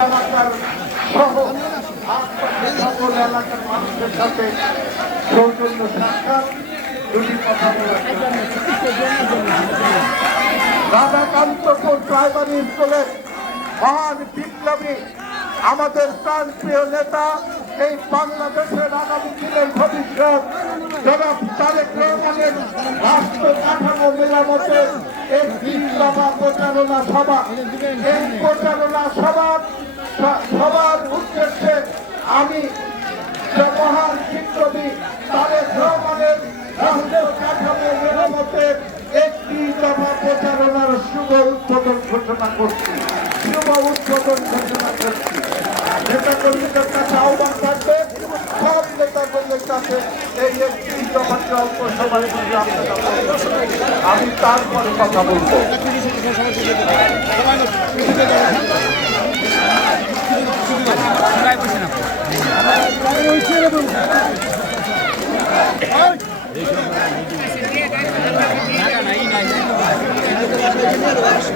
এলাকার সহ সকল এলাকার মানুষের সাথে সৌজন্য সাক্ষাৎ দুটি কথা বলা। রাধাকান্তপুর প্রাইমারি স্কুলের মহান বিপ্লবী আমাদের প্রাণপ্রিয় নেতা, এই বাংলাদেশের আগামী দিনের ভবিষ্যৎ জনাব তারেক রহমানের রাষ্ট্র কাঠামো মেরামতের একটি প্রচারণা সভা। এই প্রচারণা সবার উদ্দেশ্যে আমি মহান বিপ্লবী তারেক রহমানের রাষ্ট্র কাঠামো মেরামতের একটি দফা প্রচারণার শুভ উদ্বোধন ঘোষণা করছি। নেতা কর্মীদের কাছে আহ্বান থাকবে, সব নেতা কর্মীর কাছে এই একটি দফাকে অল্প সময়ের মধ্যে আমি তারপরে কথা বলবো।